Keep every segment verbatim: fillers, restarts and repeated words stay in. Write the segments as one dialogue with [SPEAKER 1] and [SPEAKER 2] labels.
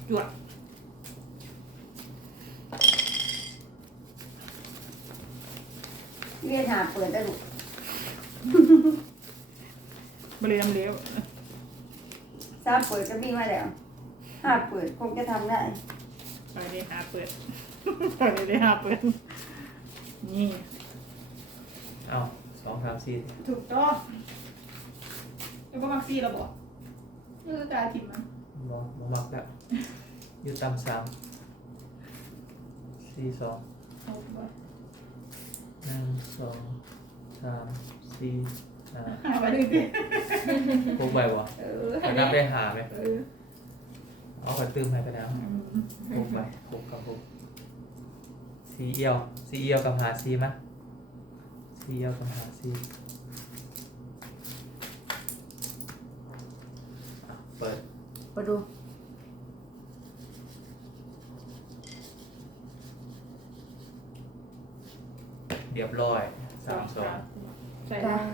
[SPEAKER 1] จวด
[SPEAKER 2] เรียนหาเปิดได้ลูก
[SPEAKER 1] บริลำเลี้ยว
[SPEAKER 2] สามเปิดก็มีมาแล้วห้าเปิดคงจะทำได้
[SPEAKER 1] ไปเลยหาเปิดไปเลยหาเปิดนี่
[SPEAKER 3] เอาสองสามสี่
[SPEAKER 1] ถูกต้องแล้วก็มักซี่เราบอกนี่คือกายถิ่นมัน
[SPEAKER 3] มองมองมักแล้วอยู่ต่ำสามสี่สอง
[SPEAKER 1] เอาไป
[SPEAKER 3] หนึ่งสองสามสี่ห้า
[SPEAKER 1] หาไปเลยดิ
[SPEAKER 3] พวกใบวะ
[SPEAKER 1] เออ
[SPEAKER 3] แต่นับได้หาไหม
[SPEAKER 1] เออ
[SPEAKER 3] เอาไปตื้มให้ไปแล้ว
[SPEAKER 1] อืม
[SPEAKER 3] พวกใบพวกกับพวกสีเอียวสีเอียวกับหาสีมั้ยสีเอียวกับหาสีอ่ะเปิด
[SPEAKER 2] มาดู
[SPEAKER 3] เรียบร้อยสามสอง
[SPEAKER 1] ใส่
[SPEAKER 2] ตา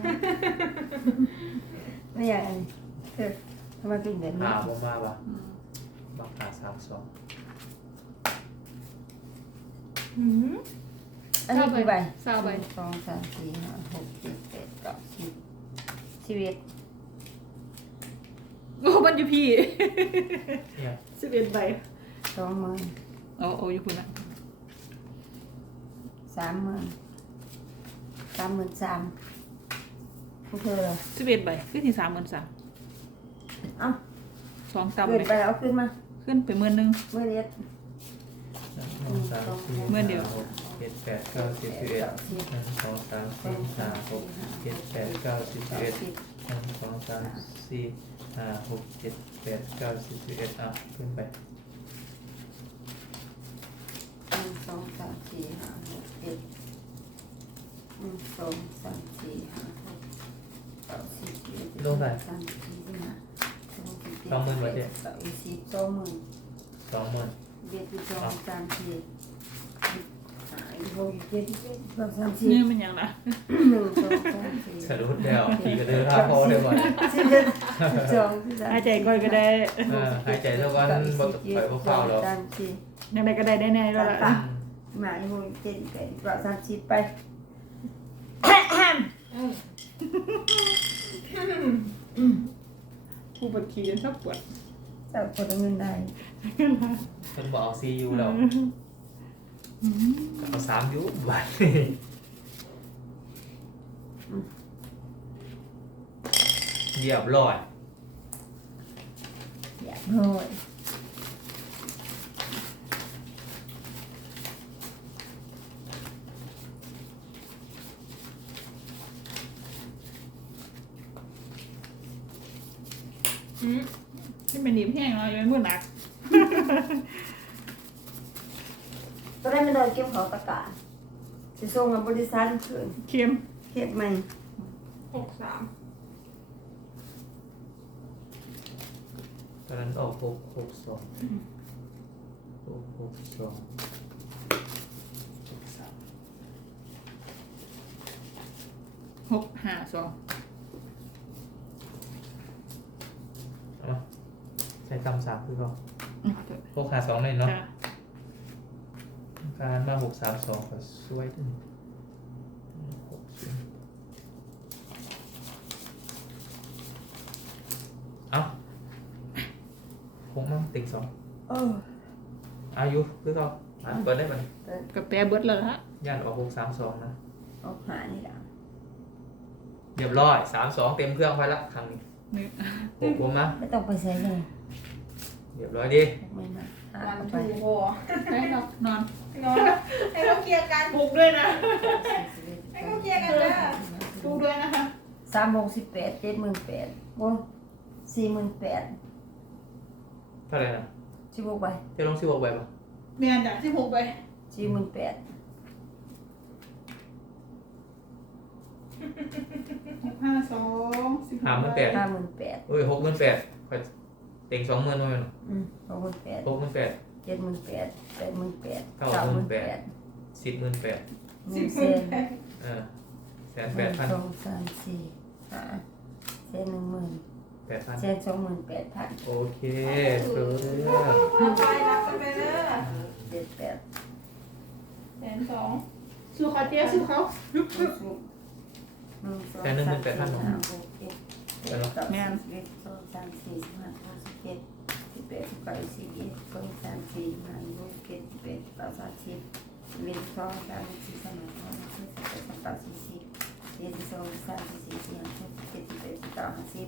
[SPEAKER 2] ไม่อยากอันนี้เออทำไมเป็นแบบนี้
[SPEAKER 3] หาบ่มาวะ
[SPEAKER 1] อืม
[SPEAKER 3] บังหาสามสอง
[SPEAKER 1] อืม
[SPEAKER 2] อันนี้กี่ใบ
[SPEAKER 1] เศร้าใบ
[SPEAKER 2] หนึ่งสองสามสี่ห้าหกเจ็ดแปดเก้าสิบชีวิต
[SPEAKER 1] โอ้บันอยู่พี่
[SPEAKER 3] เนี่ย
[SPEAKER 1] สิบเอ็ดใบ
[SPEAKER 2] สองหมื่น
[SPEAKER 1] เอาเอาอยู่คุณนะ
[SPEAKER 2] สามหมื่นสามหมื่นสามพวกเธอเหรอ
[SPEAKER 1] สิบเอ็ดใบขึ้นที่สามหมื่นสาม
[SPEAKER 2] เอ้า
[SPEAKER 1] สองต่ำ
[SPEAKER 2] เกิ
[SPEAKER 1] เล
[SPEAKER 2] ด
[SPEAKER 1] ย
[SPEAKER 2] ไปเอาขึ้นมา
[SPEAKER 1] ขึ้นไปหมื่นหนึ่ง
[SPEAKER 2] เมื่อเรียน
[SPEAKER 3] หนึ่งสองสามสี่
[SPEAKER 1] เมื่อเดียว
[SPEAKER 3] ห้าหกเจ็ดแปดเก้าสิบสิบเอ็ดหนึ่งสองสามสี่ห้าหกเจ็ดแปดเก้าสิบสิบเอ็ดหนึ่งสองสามสี่ห้าหกเจ็ดแปดเก้าสิบสิบเอ็ดอ่ะขึ้นไป
[SPEAKER 2] หนึ่งสองสามสี่ห้าหกเจ็ดหนึ่งสองสามสี่ห้าหกเก้าสิบสิบเอ็ดสิบสองสามสี่ห้าหกเจ็ดแปดเก้าสิบสองหมื่น
[SPEAKER 3] สองหมื่น
[SPEAKER 2] เจ็ดสิบสองสามสี่ห้าหกเจ็ดสิบแปดสิบเก้าสามสี่
[SPEAKER 1] นี่มันยังนะ
[SPEAKER 2] หนึ่งสองสามสี่
[SPEAKER 3] สรุปแล้วพี่ก็เดินท่าพอได้บ่อย
[SPEAKER 2] สิบเอ็ดสิบสองสิบสาม
[SPEAKER 1] หายใจก่อนก็ได้
[SPEAKER 3] เออหายใจเท่ากันบ่ไปบ่เฝ้าหรอก
[SPEAKER 2] สามสี่
[SPEAKER 1] ยังไงก็ได้ได้แน่แล้วล่ะ
[SPEAKER 3] อืม
[SPEAKER 2] หมาหกเจ็ดแปดเก้าสามสิบไป
[SPEAKER 1] ผู้ปวดขี้จนชอบปวด
[SPEAKER 2] แต่กดเงินได้
[SPEAKER 3] เพิ่นบอกเอาซียูแล้วเอาสามยูบาทเรียบร้อย
[SPEAKER 2] อยากน้อย
[SPEAKER 1] อืมนี่เป็นหนีบแห้งเนาะยังมือหนัก
[SPEAKER 2] ตอนแรกมันโดนเก็บเขาตะกาจะส่งกับบริษัทคืน
[SPEAKER 1] เค็ม
[SPEAKER 2] เฮ็ดใหม่
[SPEAKER 1] หกสาม
[SPEAKER 3] ตอนนั้นออกหกหกสองหกหกสองหกสาม
[SPEAKER 1] หกห้าสอง
[SPEAKER 3] เอามาใช้ตำสามคือเขา
[SPEAKER 1] อืมเอาเถอะ
[SPEAKER 3] หกหาสองเลยเนาะ
[SPEAKER 1] จ้ะ
[SPEAKER 3] การมาหกสามสองก็สวยขึ้นหกศูนย์เอาหกมั่งติ่งสอง
[SPEAKER 2] เออ
[SPEAKER 3] อายุคือเขาอ่ะเปิดได้ไหม
[SPEAKER 1] กับแปรเบิดแล้วฮะ
[SPEAKER 3] ย่านออกหกสามสองนะ
[SPEAKER 2] เอาหานี่ล่ะ
[SPEAKER 3] เรียบร้อยสามสองเต็มเครื่องไปละครั้งนี้
[SPEAKER 1] นี่
[SPEAKER 3] หกผมนะ
[SPEAKER 2] ไม่ต้องไปใส่เลย
[SPEAKER 3] เรียบร้อยดี
[SPEAKER 2] ไม่มาหา
[SPEAKER 4] วัน
[SPEAKER 2] เอาไป
[SPEAKER 4] ถูกโบ
[SPEAKER 1] ให้เรานอน
[SPEAKER 4] เนาะให้เขาเคลียร์กัน
[SPEAKER 1] ปลุกด้วยนะ
[SPEAKER 4] ให้เขาเคลียร์กันนะ
[SPEAKER 1] ปลุกด้วยนะคะ
[SPEAKER 2] สามหกสิบแปดเจ็ดหมื่นแปดโอ้สี่หมื่นแปด
[SPEAKER 3] เท่าไหร่นะ
[SPEAKER 2] สิบหกใบ
[SPEAKER 3] จะลงสิบหกใบปะ
[SPEAKER 1] เมียนจากที่หกไป
[SPEAKER 2] สี่หมื่นแปด
[SPEAKER 1] หกห้าสองสิบ
[SPEAKER 3] หาหมื่นแปด
[SPEAKER 2] ห้าหมื่นแปด
[SPEAKER 3] เอ้ยหกหมื่นแปดไปเต็งสองหมื่นมาไหม
[SPEAKER 2] อืมหกหมื่นแปด
[SPEAKER 3] หกหมื่นแปด
[SPEAKER 2] เจ็ดหมื่นแปดแปดหมื่นแปด
[SPEAKER 3] เก้า
[SPEAKER 2] เก้า
[SPEAKER 3] ห
[SPEAKER 2] ห
[SPEAKER 3] มื่
[SPEAKER 2] มื่
[SPEAKER 3] น
[SPEAKER 2] น
[SPEAKER 3] แป
[SPEAKER 2] แป
[SPEAKER 3] ด
[SPEAKER 2] ด
[SPEAKER 3] สิบหมื่นแปด
[SPEAKER 2] หนึ่งแสน
[SPEAKER 3] เออแสน
[SPEAKER 2] ห
[SPEAKER 3] แป
[SPEAKER 2] นึ่
[SPEAKER 3] ด
[SPEAKER 2] ง
[SPEAKER 3] พัน
[SPEAKER 2] สองสามสี่ห้าแสนหนึ่งหมื่น
[SPEAKER 3] แปดพัน
[SPEAKER 2] แสนสองหมื่นแปดพัน
[SPEAKER 3] โอเครู้เรื่อง
[SPEAKER 4] เอาไปรับกันไปเลย
[SPEAKER 2] เจ็ดแปด
[SPEAKER 1] แสนสองสู้เขาเจ๊สู้เขา
[SPEAKER 2] หนึ่งสองสามสี่ห้าหกเจ็ดแปดเก้าสิบเอ็ดสองสามสี่ห้าหกสิบเจ็ดสิบแปดสิบเก้าสิบเอ็ดสองสามสี่ห้าหกเจ็ดแปดเก้าสามสิบเอ็ดสองสามสี่ห้าหกเจ็ดแปดเก้าสิบสิบเอ็ดสองสามสี่สี่ห้าหกเจ็ดแปดเก้าสิบ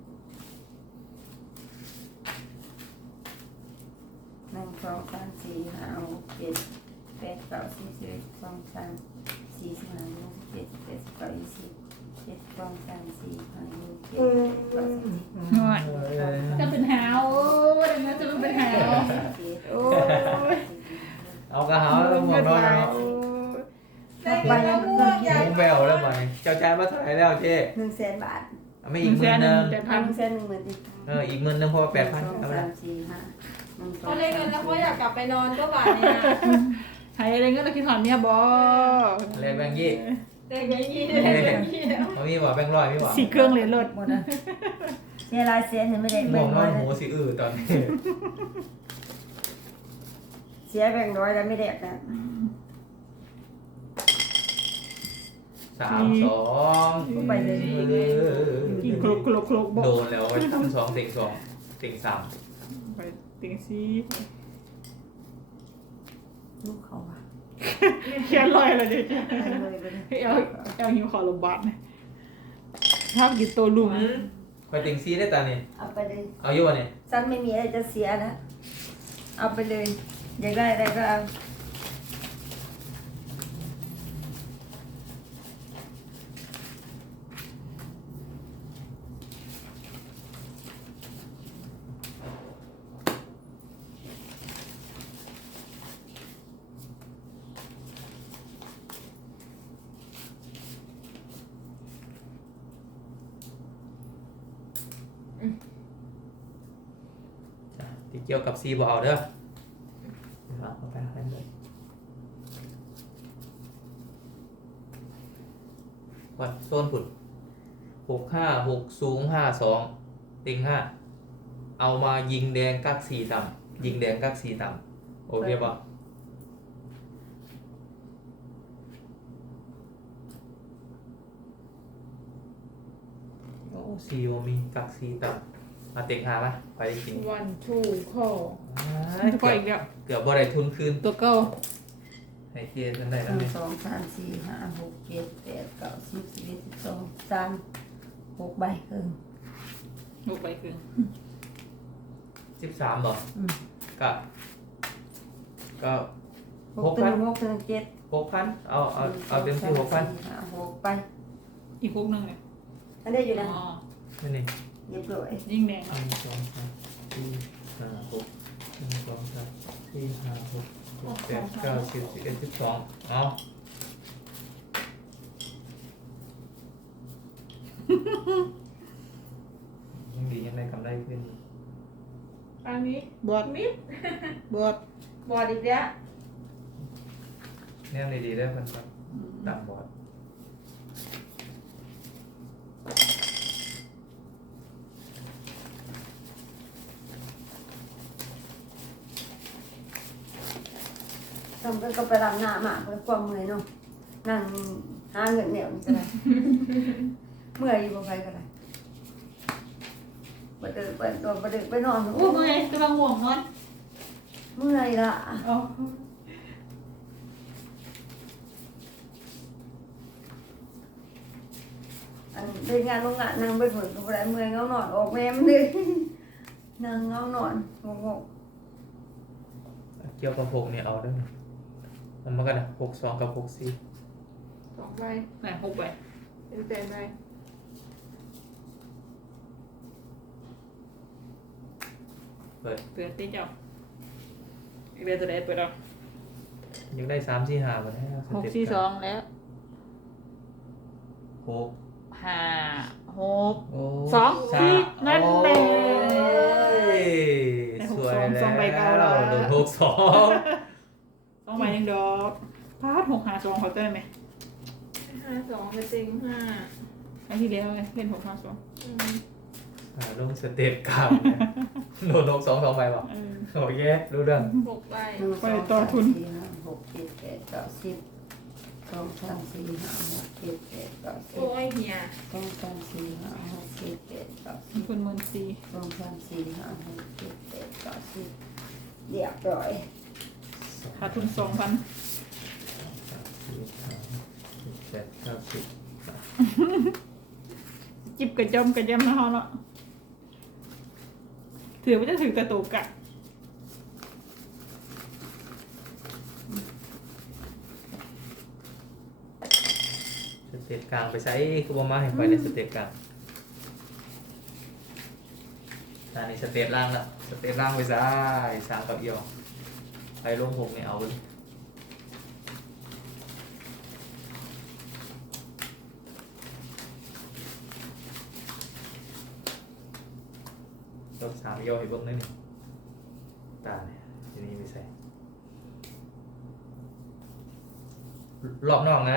[SPEAKER 2] หนึ่งสองสามสี่ห้าหกเจ็ดแปดเก้าสิบสิบเอ็ดสองสามสี่สิบห้าหกเจ็ดแปดเก้าสิบเจ็ดสองสามสี่ห้าหกเจ็ดแปดเก้าสิบ
[SPEAKER 1] จะเป็นหาวโอ้ยเดี๋ยวนะจะเป็นหาวโอ้ย
[SPEAKER 3] เอากระหาแล้วหมดน้อยแล้ว
[SPEAKER 4] ได้กินมะม่วงอยาก
[SPEAKER 3] มุ้งแววแล้วบ่เจ้าชายมาเท่าไหร่แล้วเจ๊
[SPEAKER 2] หนึ่งแสนบาท
[SPEAKER 3] ไม่อีกหมื่นหนึ่ง
[SPEAKER 1] แปด
[SPEAKER 2] พั
[SPEAKER 1] พั
[SPEAKER 2] น
[SPEAKER 1] น
[SPEAKER 2] แสนหนึ่งหมื่นดิ
[SPEAKER 3] เอออีกหมื่นหนึ่งเพราะว่าแปดพัน
[SPEAKER 2] สอง
[SPEAKER 3] เอาไป
[SPEAKER 2] สามสี่ห้าหนึ่งสอง
[SPEAKER 4] เขาเล่นเงินแล้วเขาอยากกลับไปนอนก็หวานเนี่ยนะ
[SPEAKER 1] ใช้อะไรเงี้ยเราคิดถอนเนี่ยบอ
[SPEAKER 3] อะไรแบงค์ยี่
[SPEAKER 4] เด็กอย่างนี้เด็กอย่างนี้แล้ว
[SPEAKER 3] เขามีว่าแบงค์ร้อยมีว่า
[SPEAKER 1] สี่เครื่องเลยรถ
[SPEAKER 2] หมดนะเนี่ยลายเสียเนี่ยไม่ได้
[SPEAKER 3] ม
[SPEAKER 2] แบ่
[SPEAKER 3] อง ง
[SPEAKER 2] ร้
[SPEAKER 3] น้
[SPEAKER 2] อ
[SPEAKER 3] อย
[SPEAKER 2] ย
[SPEAKER 3] หูสิอื้อตอนนี้
[SPEAKER 2] เสียแบ่งร้อยแล้วไม่ได้นะ
[SPEAKER 3] สามสอง
[SPEAKER 2] ไปเลย
[SPEAKER 1] กินโคลกโคลกโคลกบอก
[SPEAKER 3] โดนแล้วทำสองติ่งสองติ่งสาม
[SPEAKER 1] ไปติงซี
[SPEAKER 2] ลูกเขาอะ
[SPEAKER 1] เขียนลอยอะไรเดี๋ยวจะ
[SPEAKER 2] ไปเลยไปเลย
[SPEAKER 1] เอลเอลหิวขอลมบาดเนี่ยถ้ากินตัวลุม
[SPEAKER 3] คอยติ่งซีได้ตาเนี่ย
[SPEAKER 2] เอาไปเลย
[SPEAKER 3] เอาอยู่วะเนี่ย
[SPEAKER 2] ฉันไม่มีอะไรจะเสียนะเอาไปเลยอยากได้อะไรก็เอา
[SPEAKER 3] ที่เกี่ยวกับซีบเอาเด้อเอาไปให้เลยวัดโซนผุดหกห้าหกสูงห้าสองติ่งห้าเอามายิงแดงกักสีต่ำยิงแดงกักสีต่ำโอเคป่ะโอ้ซีโอมีกักสีต่ำมาเต็งหาไหมไปจริง
[SPEAKER 1] วันทูข้อ
[SPEAKER 3] ๆ
[SPEAKER 1] พออีกแล้ว
[SPEAKER 3] เกือบบ่ได้ทุนคืน
[SPEAKER 1] ตัวเก้า
[SPEAKER 3] ให้เกียร์กันได้
[SPEAKER 2] ห
[SPEAKER 3] แล้ว
[SPEAKER 2] นึ่
[SPEAKER 3] เนี่
[SPEAKER 2] ง
[SPEAKER 3] ย
[SPEAKER 2] สองสามสี่ห้าหกเจ็ดแปดเก้าสิบสิบเอ็ดสิบสองสามหกใบครึ่ง
[SPEAKER 1] ลูกไปคือ
[SPEAKER 3] สิบสามหรอ
[SPEAKER 2] อืม
[SPEAKER 3] ก็ก็
[SPEAKER 2] หกเป็นหกเป็นเจ็ด
[SPEAKER 3] หกพันเอาเอาเอาเต็มที่หกพัน
[SPEAKER 2] ห้าหกไป
[SPEAKER 1] อีกพวกหนึ่งเลย
[SPEAKER 2] อันนี้อยู่
[SPEAKER 1] อ๋
[SPEAKER 2] นะ
[SPEAKER 1] อ
[SPEAKER 3] นี่นี่
[SPEAKER 2] เรียบร้อย
[SPEAKER 1] ยิ่งแดง
[SPEAKER 3] หนึ่งสองสามสี่ห้าหกหนึ่งสองสามสี่ห้าหกเจ็ดแปดเก้าสิบสิบเอ็ดสิบสองเอายังดียังได้กำไรขึ้น
[SPEAKER 4] อันนี้
[SPEAKER 1] บวช
[SPEAKER 4] มิด
[SPEAKER 1] บวช
[SPEAKER 4] บอดอีกแล้ว
[SPEAKER 3] แนวดีๆได้พันครับต่างบอด
[SPEAKER 2] ทำกันก็ไปรำหน้ามาเพื่อความเมื่อยเนาะนั่งหาเงินเหนียวนี่ก็ได้ เมื่อยอยู่บ่ไปก็ได้ไปเดินไปนอนไปเดินไปนอน
[SPEAKER 1] โอ้เมื่อยกำลังห่วงนอน
[SPEAKER 2] เมื่อยละ
[SPEAKER 1] อ๋อ
[SPEAKER 2] อันเป็นงานโรงงานนั่งไปผลก็บ่ได้เมื่อยเงานอนออกแม่มันเลยนั่งเงานอนงง
[SPEAKER 3] เกี่ยวกับหกเนี่ยเอาได้ไหมมันมากันนะหกสองกับหกสี่
[SPEAKER 4] สองใบ
[SPEAKER 1] ไหนหกใบ
[SPEAKER 4] เป็นแปดใบ
[SPEAKER 3] เปิด
[SPEAKER 1] เปิดตีเจ้าอีกเดือนจะได้เปิดเอา
[SPEAKER 3] ยังได้สามสี่ห้าหมดแล้ว
[SPEAKER 1] หกสี่สองแล้ว
[SPEAKER 3] หก
[SPEAKER 1] ห้าหก
[SPEAKER 3] โอ้
[SPEAKER 1] สองสี่นั่นแหละ
[SPEAKER 3] โอ้ย
[SPEAKER 1] ได้ห
[SPEAKER 3] ส
[SPEAKER 1] ก
[SPEAKER 3] วย
[SPEAKER 1] สอง
[SPEAKER 3] แล้ว
[SPEAKER 1] สองใบเก่าแล้ว
[SPEAKER 3] โดนหกสอง
[SPEAKER 1] สองใบหนึ่งดอกพาดหกหาสองเขาเต้นไหม
[SPEAKER 4] ห้าสองไปเต็งห้า
[SPEAKER 1] อันที่เลี้ยงเล่นหกห้าสอง
[SPEAKER 4] อืม
[SPEAKER 3] สอ่าลงสเต็ปกลางเนี่ยโดนลงสองสองใบป่ะ
[SPEAKER 1] เออ
[SPEAKER 3] โอเครู้เรื่อง
[SPEAKER 4] หกใบ
[SPEAKER 2] หนึ่งสองสามสี่ห้าหกเจ็ดแปดเก้าสิบสองสามสี่ห้าหกเจ็ดแปดเก้าสิบ
[SPEAKER 4] โอ้ยเฮีย
[SPEAKER 2] สองสามสี่ห้าหกเจ็ดแปดเก้าสิบ
[SPEAKER 1] คุณหมื่นสี่
[SPEAKER 2] สองสามสี่ห้าหกเจ็ดแปดเก้าสิบเรียบร้อย
[SPEAKER 1] ขาดทุนสองพัน
[SPEAKER 3] สามสี่ห้าหกเจ็ดแปดเก้าสิบ
[SPEAKER 1] จิบกระจอมกระยำนะฮะเนาะถือว่าจะถือแต่ตัวกะ
[SPEAKER 3] สเต็ปกลางไปใช้คือบ่มาให้ไปในสเต็ปกลางอันนี้สเต็ปล่างละสเต็ปล่างไปซ้ายสามกับเอียวไปลงหกไม่เอาเลยลบสามเอียวให้เบิ้งได้หนึ่งตาเนี่ยทีนี้ไม่ใส่รอบนอกนะ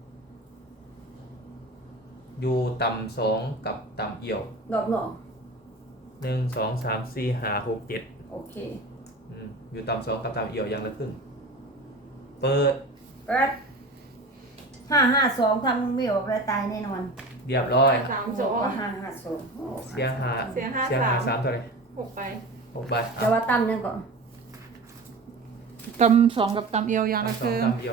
[SPEAKER 3] อยู่ต่ำสองกับต่ำเอี่ยว
[SPEAKER 2] ดอกหน่อ
[SPEAKER 3] หนึ่งสองสามสี่ห้าหกเจ็ด
[SPEAKER 2] โอเค
[SPEAKER 3] อืมอยู่ต่ำสองกับต่ำเอี่ยวอย่างละครึ่งเปิด
[SPEAKER 2] เปิดห้าห้าสองทำไม่ออกแล้วตายแน่นอน
[SPEAKER 3] เรียบร้อย
[SPEAKER 4] สาม
[SPEAKER 2] บ
[SPEAKER 4] ส
[SPEAKER 2] อ
[SPEAKER 4] อก ง
[SPEAKER 2] ว่าห้าห้าสอง
[SPEAKER 3] เสียงหา
[SPEAKER 4] เสียงห้า
[SPEAKER 3] เสียงหา
[SPEAKER 4] สาม
[SPEAKER 3] สามเท่าไหร่
[SPEAKER 4] หกใบ
[SPEAKER 3] หกใบ
[SPEAKER 2] จะว่าตั้มนั่นก่อน
[SPEAKER 1] ตำสองกับตำเอียวอย่างละ
[SPEAKER 3] ต่ำสอ
[SPEAKER 1] คื
[SPEAKER 3] ง
[SPEAKER 1] อ
[SPEAKER 3] ต่ำเอี่ยว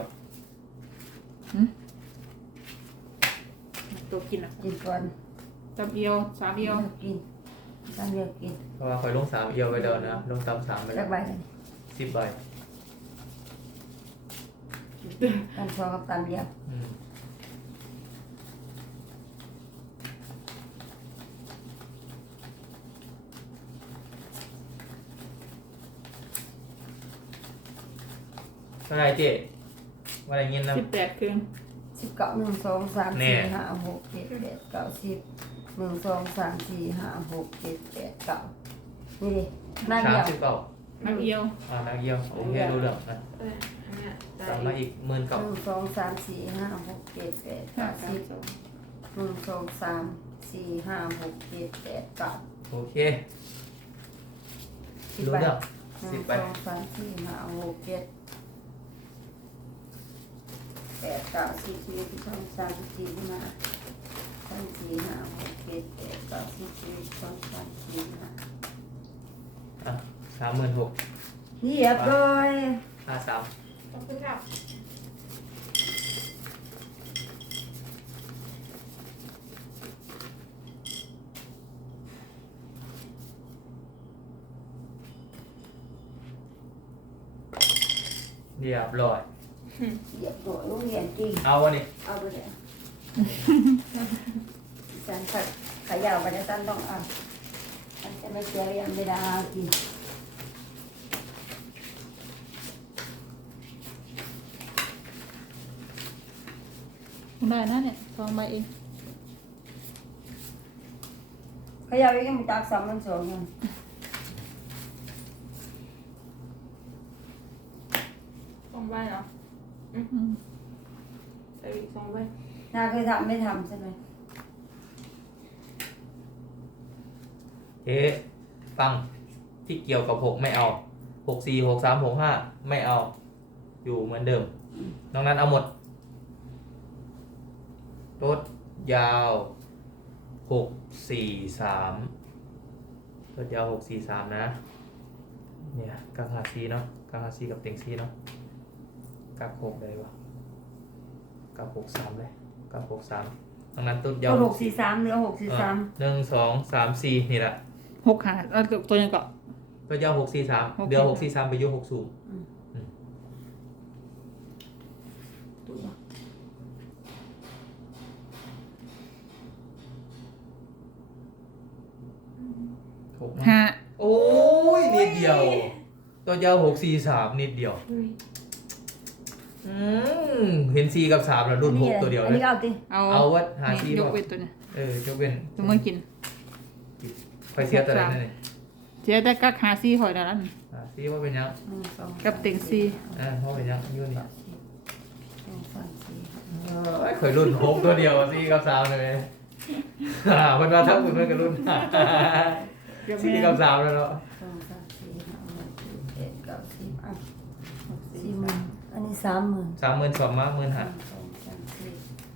[SPEAKER 1] ตัวกินอ่ะ
[SPEAKER 2] กินก่อน
[SPEAKER 1] ตำเอียวสามเอียว
[SPEAKER 2] กินตั้มเดียวกิน
[SPEAKER 3] เพราะว่าคอยลงสามเอี่ยวไปเดินนะลงต่ำสามไป
[SPEAKER 2] จั
[SPEAKER 3] แล้
[SPEAKER 2] ก
[SPEAKER 3] ว
[SPEAKER 2] ใบกัน
[SPEAKER 3] สิบใบ
[SPEAKER 2] ตั้มสองกับตั้มเดียว
[SPEAKER 3] อืมเท่าไหรเจ๊ว่าอะไรเงี้ยนะ
[SPEAKER 1] สิบแปดคืน
[SPEAKER 2] สิบเก้าหนึ่งสองสาม
[SPEAKER 3] แน่
[SPEAKER 2] สี่ห้าหกเจ็ดแปดเก้าสิบหนึ่งสองสามสี่ห้าหกเจ็ดแปดเก้านี่ดิหน้า
[SPEAKER 3] สา
[SPEAKER 2] เดี
[SPEAKER 3] ม
[SPEAKER 2] ยว
[SPEAKER 3] สิบเก้า
[SPEAKER 1] น้ำเอียว
[SPEAKER 3] อ่านักเยี่ยมโอเครู้เรื่องนะ
[SPEAKER 4] เอออันเนี้ยได้
[SPEAKER 3] ตามมาอีกหมื่น
[SPEAKER 2] ห
[SPEAKER 3] เก้า
[SPEAKER 2] นึ่งสองสามสี่ห้าหกเจ็ดแปด
[SPEAKER 1] ห้า
[SPEAKER 2] เก้า
[SPEAKER 1] สา
[SPEAKER 2] สิ
[SPEAKER 1] ม
[SPEAKER 2] บ
[SPEAKER 1] สอง
[SPEAKER 2] หนึ่งสองสามสี่ห้าหกเจ็ดแปดเก้า
[SPEAKER 3] โอเค
[SPEAKER 2] สิบ
[SPEAKER 3] รู้
[SPEAKER 2] ใบ
[SPEAKER 3] เรื่อง
[SPEAKER 2] หนึ่
[SPEAKER 3] สิบ
[SPEAKER 2] ง
[SPEAKER 3] ใบ
[SPEAKER 2] สองสามสี่ห้าหกเจ็ดแปดเก้าสิบสิบเอ็ดสิบสองสิบสามสิบสี่สิบห้าสามสี่ห้าหกเจ็ดแปดเก้าสิบสิบเอ็ดสิบสองสิบสามสิบสี่สิบห้า
[SPEAKER 3] อ่ะสามหมื่นหก
[SPEAKER 2] เรียบร้อย
[SPEAKER 3] ห้าสาม
[SPEAKER 4] ขอบคุณครับ
[SPEAKER 3] เรียบร้อย
[SPEAKER 2] เรียบร้อยโรงเรียนจริง
[SPEAKER 3] เอาวันนี้
[SPEAKER 2] เอาไปเลยฉันขัดขยาวไปแล้วฉันต้องเอาฉันจะไม่เสียยังไม่ได้กิน
[SPEAKER 1] ได้นะเนี่ยสองใบเอง
[SPEAKER 2] ขยาวยังไม่ตักสามมันสองยัง
[SPEAKER 4] สองใบเหรอ
[SPEAKER 1] อืม
[SPEAKER 4] ใส่อีกสองใบ
[SPEAKER 2] นาเคยทำไม่ทำใช่ไหม
[SPEAKER 3] เอ๊ะฟังที่เกี่ยวกับหกไม่เอาหกสี่หกสามหกห้าไม่เอา อยู่เหมือนเดิมนอกนั้นเอาหมดรถยาวหกสี่สามรถยาวหกสี่สามนะเนี่ยกางหาซีเนาะกางหาซีกับเต็งซีเนาะกางหกเลยวะกางหกสามเลยกางหกสามดังนั้นต้นยา
[SPEAKER 2] ก็
[SPEAKER 3] ว
[SPEAKER 2] หกสี่สามเหลือหกสี่สาม
[SPEAKER 3] หนึ่งสองสามสี่นี่แหละ
[SPEAKER 1] หกหาเอาตัวตัวยังเกาะ
[SPEAKER 3] ต้นยาวหกสี่สาม
[SPEAKER 1] หกสี่
[SPEAKER 3] เดือหกสี่สามไปอยุหกสูง
[SPEAKER 2] ตัว
[SPEAKER 3] หก
[SPEAKER 1] ห้า
[SPEAKER 3] โอ้ยนิดเดียวตัวยาวหกสี่สามนิดเดียว
[SPEAKER 4] เฮ้ย
[SPEAKER 3] อืมเห็นสี่กับสามแล้วรุ่นหกตัวเดียว
[SPEAKER 2] อัน
[SPEAKER 3] เลย
[SPEAKER 2] นี้เอาดิ
[SPEAKER 1] เอา
[SPEAKER 3] เอาวัดหา
[SPEAKER 1] นี่
[SPEAKER 3] สี่
[SPEAKER 1] ยก
[SPEAKER 3] บ่
[SPEAKER 1] เว้นตัวนี้
[SPEAKER 3] เออยกเว้น
[SPEAKER 1] ตัวเมื่อกิน
[SPEAKER 3] ไปเสียตัวไหนนั่นนี่
[SPEAKER 1] เจ๊ได้กักหาซี่หอยแล้วนั่น
[SPEAKER 3] หาสี่ว่าเป็นยัง
[SPEAKER 2] หนึ่งสอง
[SPEAKER 1] กับเต็งสี่
[SPEAKER 3] อ่าว่าเป็นยังอยุ่นี่
[SPEAKER 2] สามสี่หนึ่งสองสามสี่ห้า
[SPEAKER 3] เออข่อยรุ่นหกตัวเดียวสี่กับสามเลยอ่ามันมาทั้งหมดมันกับรุ่น
[SPEAKER 1] เกือบ
[SPEAKER 3] สี่
[SPEAKER 1] แม่
[SPEAKER 3] กับสามแล้วเนาะ
[SPEAKER 2] สองสามสี่ห้าหกเจ็ดแปดเก้าสิบอ่ะสี่หมื่นอันนี้สามหมื่น
[SPEAKER 3] สามหมื่นสองมาหมื่น
[SPEAKER 2] ห
[SPEAKER 3] ห้า
[SPEAKER 2] นึ่งสองสามสี่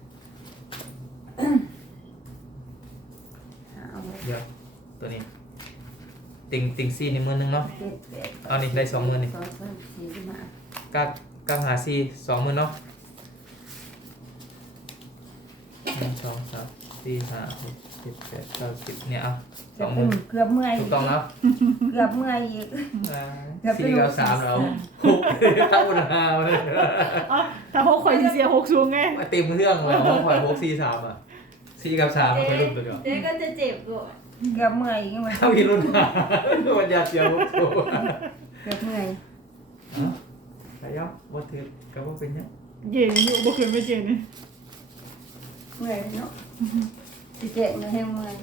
[SPEAKER 2] ห้าหก
[SPEAKER 3] เดี๋ยวตัวนี้ ติงติงซี่นี่หมื่นหนึ่งเนาะ
[SPEAKER 2] เจ็ดแปด
[SPEAKER 3] เอานี่ได้สองหมื่นนี่
[SPEAKER 2] สองสามสี่ห้า
[SPEAKER 3] กักกักหาซี่สองหมื่นเนาะหนึ่งสองสามสี่ห้าหกเจ็ดแปดเก้าสิบเนี่ยเอาสองหมื่น
[SPEAKER 2] เกือบเมื่อย
[SPEAKER 3] ถูกต้องแล้ว
[SPEAKER 2] เกือบเมื่อยอีก
[SPEAKER 3] อ่า
[SPEAKER 2] เกือบไป
[SPEAKER 3] สี่
[SPEAKER 2] ลง
[SPEAKER 3] กับสามแล้วหกเท่าหาเลย
[SPEAKER 1] อ๋อแต่หกข่อยสิเสียหกสูงไง
[SPEAKER 3] มาเต็มเครื่องเลยห้องข่อยหกสี่สามอ่ะสี่กับสามไปรุ่นตัวเดียว
[SPEAKER 4] เจ๊ก็จะเจ็บก่อน
[SPEAKER 2] เกือบเมื่อยอีกมัน
[SPEAKER 3] เข้าอีรุ่นหาวันยาเสียวตัว
[SPEAKER 2] เกือบเมื่อย
[SPEAKER 3] ไปย่อบ่ถือก็บ่เป็นเนี้ย
[SPEAKER 1] เย็นอยู่บ่เคยไม่เย็นนี่
[SPEAKER 2] เมื่อยเนาะสิเจ็บนะแห้งเมื่อย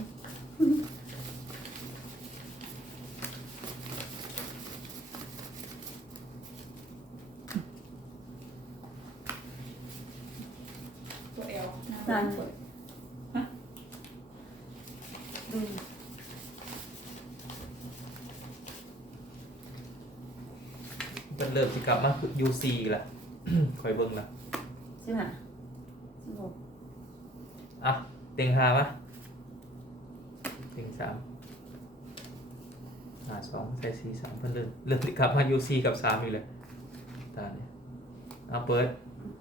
[SPEAKER 1] ตัวเอว
[SPEAKER 2] นั่นดู
[SPEAKER 3] มันเริ่มสิกลับมายูซีละ คอยเบิ่งละ
[SPEAKER 2] ใช่ไหมสิบหก
[SPEAKER 3] อ่ะเต็งหามาเต็งสามหาสองใส่สี่สามเพิ่นเริ่มเริ่มสิกลับมายูซีกับสามอีกเลยตาเนี่ยเอาเปิด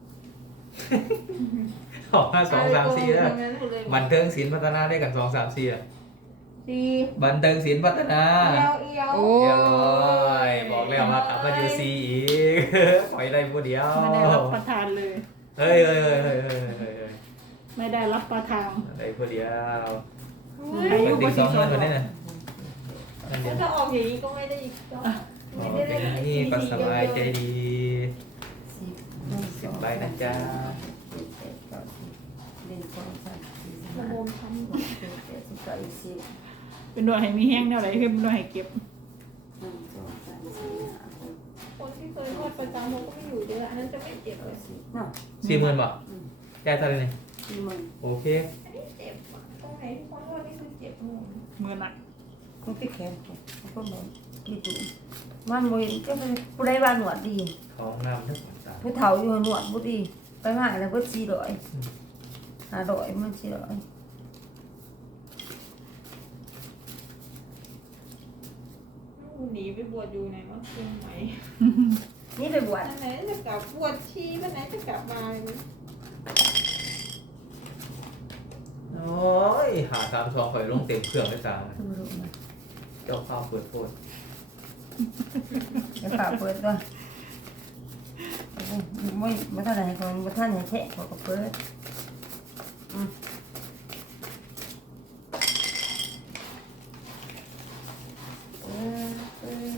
[SPEAKER 3] ออกมาสองสามสี่แล้วบันเทิงศิลป์พัฒนาได้กันสองสามสี่อ่ะ
[SPEAKER 4] สี่
[SPEAKER 3] บันเทิงศิลป์พัฒนา
[SPEAKER 4] เอียวเอียว
[SPEAKER 1] โอ้
[SPEAKER 3] เรียบร้อยบอกแล้วว่ากลับมายูซีอีก ปล่อยได้ผู้เดียว
[SPEAKER 1] ไม่ได้รับประทานเลย
[SPEAKER 3] เฮ้ยเฮ้ยเฮ้ยเฮ้ยเฮ้ยเฮ้ยเฮ้ย
[SPEAKER 1] ไม่ได้รับประทาน
[SPEAKER 3] ได้ผู้เดียว
[SPEAKER 1] อายุ
[SPEAKER 3] ติ
[SPEAKER 1] บ่
[SPEAKER 3] งส
[SPEAKER 1] สิ
[SPEAKER 3] อง
[SPEAKER 1] ส
[SPEAKER 3] เงิ
[SPEAKER 1] อน ง
[SPEAKER 3] คนนี้น่ะอันเดียว
[SPEAKER 4] ถ้าออกอย่างนี้ก็ไม่ได้อีกก็
[SPEAKER 3] อ๋
[SPEAKER 4] ไม่
[SPEAKER 3] อ
[SPEAKER 4] ได้
[SPEAKER 3] เป็น
[SPEAKER 4] ได้
[SPEAKER 3] นี่ปัสสบายใจดี
[SPEAKER 2] สิบหนึ่ง
[SPEAKER 3] สิบใบนะจ๊ะ
[SPEAKER 2] เจ็ดแปดเก้าสิบหนึ่งสองสามสี่
[SPEAKER 4] ระ
[SPEAKER 2] ห้า
[SPEAKER 4] บมทำ
[SPEAKER 2] หกเจ็ดแปดสิบเก้ายี่สิบ
[SPEAKER 1] เป็นหน่วยให้มีแห้งแนวไหนคือเป็นหน่วยให้เก็บ
[SPEAKER 2] หนึ่งสองสามสี่ห้าหก
[SPEAKER 4] คนที่เคยนวดประจำเขาก็ไม่อยู่เยอะอันนั้นจะไม่เจ็บ
[SPEAKER 2] เก้า
[SPEAKER 4] เลย
[SPEAKER 2] สิบเนาะ
[SPEAKER 3] สี่หมื่นบ่
[SPEAKER 2] อืม
[SPEAKER 3] แก้เท่าไหร่นี่
[SPEAKER 2] สี่หมื่น
[SPEAKER 3] โอเค
[SPEAKER 4] อันนี้เจ็บอะตรงไหนที่เขานวดนี่คือเจ็บหมด
[SPEAKER 1] มือหนัก
[SPEAKER 2] มันติดแขนผมก็บอกกี่จุมันบ่เห็นก็เป็นผู้ใดว่าหนวดดี
[SPEAKER 3] ของน้ำทั้งหมดสาม
[SPEAKER 2] ผู้เฒ่าอยู่หนวดบ่ดีไปมาแล้วเบิดสี่ร้อยห้าร้อยมันสี่ร้อย
[SPEAKER 4] หนีไปบวชอยู่ไหนวะเชียงใหม่
[SPEAKER 2] นี่ไปบวช
[SPEAKER 4] อันไหนจะกลับบวชชีวันไหนจะกลับมาเลย
[SPEAKER 3] โอ้ยหาสามสองข่อยลงเต็มเครื่องเลยจ้า
[SPEAKER 2] คือบ่รู้นะ
[SPEAKER 3] เจ้าข้าวเปิดโพด
[SPEAKER 2] เดี๋ยวฝากเปิดด้วยไม่ไม่ไม่ทันไหนคนไม่ทันไหนแทะเขาก็เปิดอืมเออเออ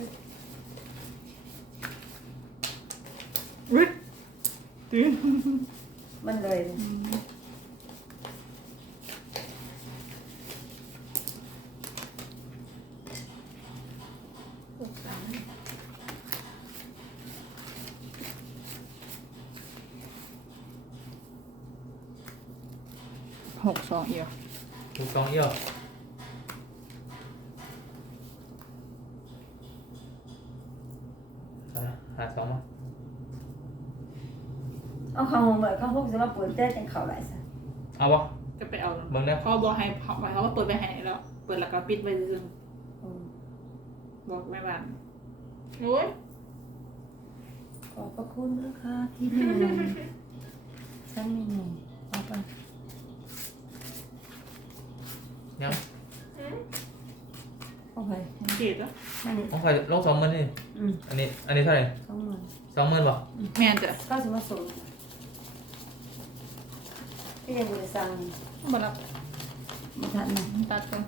[SPEAKER 1] อุ๊ยตื่น
[SPEAKER 2] มันเลย
[SPEAKER 4] หกสาม
[SPEAKER 1] หกสองเอียว
[SPEAKER 3] ถูกต้องเยี่ยวเอานะหาสองมา
[SPEAKER 2] เอาเข้าห้องเลยเข้าห้องจะมาเปิดแจ้งเขาหลายสั
[SPEAKER 3] เอาบ่
[SPEAKER 1] จะไปเอา
[SPEAKER 3] เบิ่งได้
[SPEAKER 1] เขาบอกให้เขาเขาก็เปิดไปให้แล้ว เปิดแล้วก็ปิดไว้ซึ่ง
[SPEAKER 2] อืม
[SPEAKER 1] บอกแม่บ้าน
[SPEAKER 4] โอ้ย
[SPEAKER 2] ขอบพระคุณนะคะที่นี่นฉันไม่เหนื่อยเอาไป
[SPEAKER 3] ยัง
[SPEAKER 4] อืม
[SPEAKER 2] เอาไป
[SPEAKER 1] เจ็ดแล้ว
[SPEAKER 2] นั่นนี่
[SPEAKER 3] ต้องข่อยลงสองหมื่นนี่
[SPEAKER 2] อืม
[SPEAKER 3] อันนี้อันนี้เท่าไหร่
[SPEAKER 2] สองหมื่น
[SPEAKER 3] สองหมื่นบ่
[SPEAKER 1] แม่นจ้ะ
[SPEAKER 2] ก็จะมาส่งที่ยังบริษัทนี่
[SPEAKER 1] บ่รับ
[SPEAKER 2] มาทันนะ
[SPEAKER 1] ตัดก่อน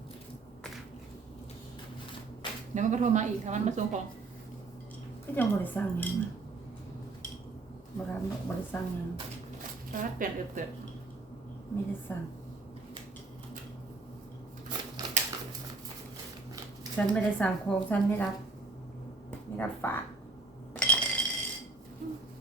[SPEAKER 1] เดี๋ยวมันก็โทรมาอีกถ้ามันมาส่งของ
[SPEAKER 2] ก็ยังบริษัทยังนะบริษัทบริษัทยัง
[SPEAKER 1] ก็เปลี่ยนเอือบเตือน
[SPEAKER 2] ไม่ได้สั่งฉันไม่ได้สั่งของฉันไม่รับ ไม่รับฝาก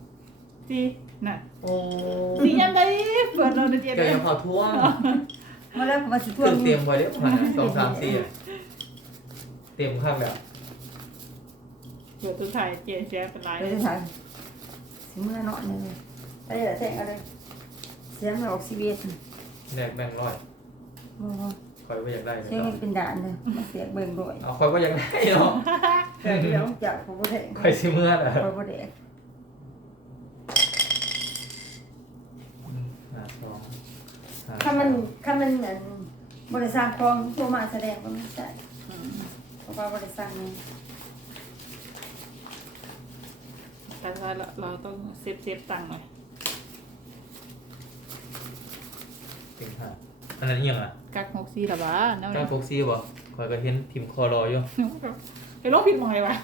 [SPEAKER 1] จีน่ะ
[SPEAKER 3] โอ้
[SPEAKER 1] สียังไงเปิดเราเดี๋ยว
[SPEAKER 3] เกี่ยว
[SPEAKER 1] เดี๋
[SPEAKER 3] กั
[SPEAKER 1] ย
[SPEAKER 3] บ
[SPEAKER 1] ว
[SPEAKER 3] ข่าวท่วง
[SPEAKER 2] มาแล้วมาสิทว
[SPEAKER 3] เครื่
[SPEAKER 2] ง
[SPEAKER 3] องเตรียมไว้เดี๋ยวผ่านสองสามสี่อะเตรียมข้างแบบ
[SPEAKER 4] เดี๋ยวตัวไทยเจนแจ๊เป็นไร
[SPEAKER 2] เดี๋ยวจะถ่ายสิเมื่อเนาะนี่เลยไอ้เดี๋ยวแทงอะไรเสียงออกซีเบียส
[SPEAKER 3] แนกแบ่งร้อย
[SPEAKER 2] โอ้
[SPEAKER 3] คอยว่าอยากได้ไหม
[SPEAKER 2] เสียงเป็นด่านเลยมาเสียเบิ่งด้วย
[SPEAKER 3] เอาคอยว่าอยากได้เนาะ
[SPEAKER 2] เดี๋ยวจากผมบ่แทง
[SPEAKER 3] คอยซิเมื่ออ่ะ
[SPEAKER 2] ผมบ่แทง
[SPEAKER 3] หาสองหา
[SPEAKER 2] ถ้ามันถ้ามันเหมือนบริษัทคลองโทรมาแสดงว่าไม่ใช่อืมเพราะว่าบริษัทนี้
[SPEAKER 4] แต่ถ้าเราเราต้องเซฟเซฟตังค์หน่อย
[SPEAKER 3] ติงหาอันนั้นยังอ่ะ
[SPEAKER 4] กักหกสี่ละบ้านั่น
[SPEAKER 3] ก้าฟกซี่บ่คอยก็เห็นทีมคอรออยู่
[SPEAKER 4] ไอ้โรคผิดมองไงวะ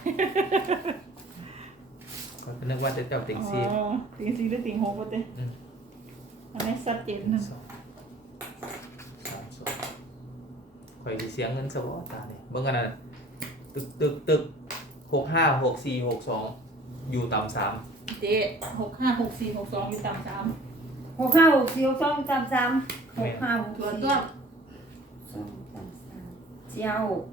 [SPEAKER 3] คอยก็นึกว่าจะเจ้าติงซี่
[SPEAKER 4] อ๋อติงสี่หรือติงหกวะเต้
[SPEAKER 3] อืม
[SPEAKER 4] อันนี้ชัดเจน
[SPEAKER 3] หนึ่
[SPEAKER 4] นะ
[SPEAKER 3] งสองสามสองคอยสิเสียงเงินสวอตาเนี่ยเบิ่งกันนะตึกตึกตึกหกห้าหกสี่หกสองอยู่ต่ำสาม
[SPEAKER 4] เจ๊หกห้าหกสี่หกสองอยู่ต่ำสาม
[SPEAKER 2] หกห้าหกสี่หกสองสามสามหกห้าหก
[SPEAKER 4] ตัว
[SPEAKER 2] สี่
[SPEAKER 4] ต้น
[SPEAKER 2] สองสามสามเจ้า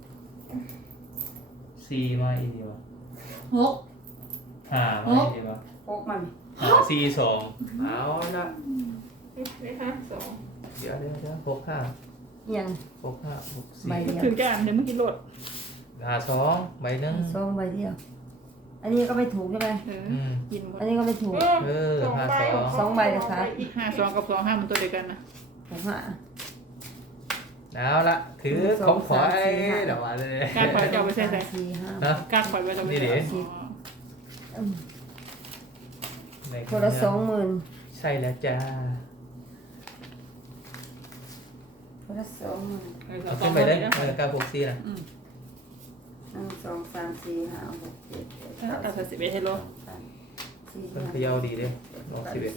[SPEAKER 3] สี่มาอีกดีวะ
[SPEAKER 4] หก
[SPEAKER 3] ห้ามาอีกดีวะ
[SPEAKER 2] หกมัน
[SPEAKER 3] ห้าสี่สองเอาละ
[SPEAKER 4] ไม่ห้าสอง
[SPEAKER 3] เดี๋ยวเดี๋ยวเดี๋ยวหกห้า
[SPEAKER 2] เอียง
[SPEAKER 3] หกห้าหกสี่
[SPEAKER 2] ใบเดียว
[SPEAKER 4] ถึงจะอ่านเดี๋ยวเมื่อกี้โหลด
[SPEAKER 3] ห้าสองใบหนึ่ง
[SPEAKER 2] สองใบเดียว อันนี้ก็ไม่ถูกใช่ไหม
[SPEAKER 4] เออ
[SPEAKER 3] อืม
[SPEAKER 4] กินหมด
[SPEAKER 2] อันนี้ก็ไม่ถูก
[SPEAKER 3] เออห้าสอง
[SPEAKER 2] สองใบนะคะ
[SPEAKER 4] อีกห้าสองกับสองห้ามันตัวเดียวกันนะ
[SPEAKER 2] หกห้า
[SPEAKER 3] เอาละถือ
[SPEAKER 2] หนึ่งส
[SPEAKER 3] ข
[SPEAKER 2] อ
[SPEAKER 3] อง งขอ
[SPEAKER 2] สาม
[SPEAKER 3] ไอ้
[SPEAKER 2] สี่ห้า
[SPEAKER 3] เดี๋ยวมาเลย
[SPEAKER 4] กล้าขอจะเอาไปใส่ใส่
[SPEAKER 2] สี่ห้า
[SPEAKER 3] ฮะ
[SPEAKER 4] กล้าขอยไว้ตรง
[SPEAKER 3] นี่ดิ
[SPEAKER 2] อืม
[SPEAKER 3] ใน
[SPEAKER 2] คนละสองหมื่น
[SPEAKER 3] ใช่แล้วจ้า
[SPEAKER 2] คนละสองหมื่น
[SPEAKER 3] เอาขึ้นไปเลยเออเก้าหกสี่นะ
[SPEAKER 4] อืม
[SPEAKER 2] หนึ่งสองสามสี่ห้าหกเจ็ดแปด
[SPEAKER 4] เอา
[SPEAKER 2] เก้า
[SPEAKER 4] ใส่สิบเอ็ดให้โล
[SPEAKER 2] สี่
[SPEAKER 3] มัน
[SPEAKER 2] ห้า
[SPEAKER 3] เขย่าดีเลยลองสิบเอ็ด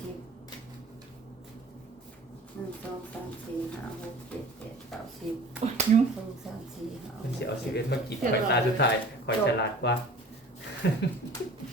[SPEAKER 2] หนึ่งสองสามสี่ห้าหกเจ็ดแปดเก้าสิบ
[SPEAKER 4] โอ้ยยุ่ง
[SPEAKER 2] สองสามสี่ห้าห
[SPEAKER 3] มัน
[SPEAKER 2] ก
[SPEAKER 3] จะเอาสิบเอ็ดมากี่คอยตาสุดท้ายคอยฉลาดกว่า